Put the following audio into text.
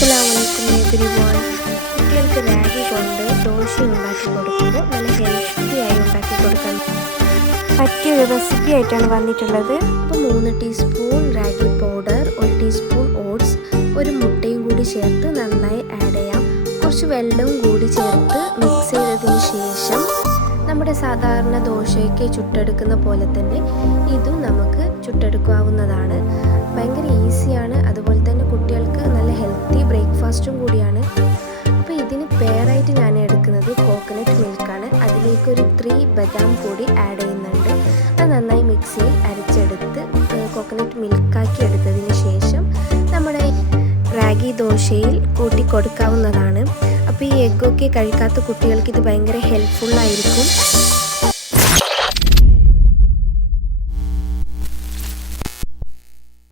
അസ്സലാമലൈക്കും എവരിവൺ. കുട്ടികൾക്ക് റാഗി കൊണ്ട് ദോശ ഉണ്ടാക്കി കൊടുക്കുമ്പോൾ നല്ല ഹെൽത്തിയായി ഉണ്ടാക്കി കൊടുക്കാൻ പറ്റിയൊരു റെസിപ്പി ആയിട്ടാണ് വന്നിട്ടുള്ളത്. അപ്പോൾ 3 teaspoon ragi powder, 1 teaspoon oats, ഒരു മുട്ടയും കൂടി ചേർത്ത് നന്നായി ആഡ് ചെയ്യാം. കുറച്ച് വെള്ളവും കൂടി ചേർത്ത് മിക്സ് ചെയ്തതിന് ശേഷം നമ്മുടെ സാധാരണ ദോശയ്ക്ക് ചുട്ടെടുക്കുന്ന പോലെ തന്നെ ഇതും നമുക്ക് ചുട്ടെടുക്കാവുന്നതാണ്. ഭയങ്കര ഈസിയാണ്, അതുപോലെ തന്നെ കുട്ടികൾക്ക് നല്ല ഹെൽത്തി ബ്രേക്ക്ഫാസ്റ്റും കൂടിയാണ്. അപ്പോൾ ഇതിന് പെയറായിട്ട് ഞാൻ എടുക്കുന്നത് കോക്കനട്ട് മിൽക്കാണ്. അതിലേക്കൊരു 3 ബദാം കൂടി ആഡ് ചെയ്യുന്നുണ്ട്. അത് നന്നായി മിക്സിയിൽ അരച്ചെടുത്ത് കോക്കനട്ട് മിൽക്കാക്കി എടുത്തതിന് ശേഷം നമ്മുടെ റാഗി ദോശയിൽ കൂട്ടി കൊടുക്കാവുന്നതാണ്. അപ്പോൾ ഈ എഗ്ഗൊക്കെ കഴിക്കാത്ത കുട്ടികൾക്ക് ഇത് ഭയങ്കര ഹെൽപ്ഫുള്ളായിരിക്കും.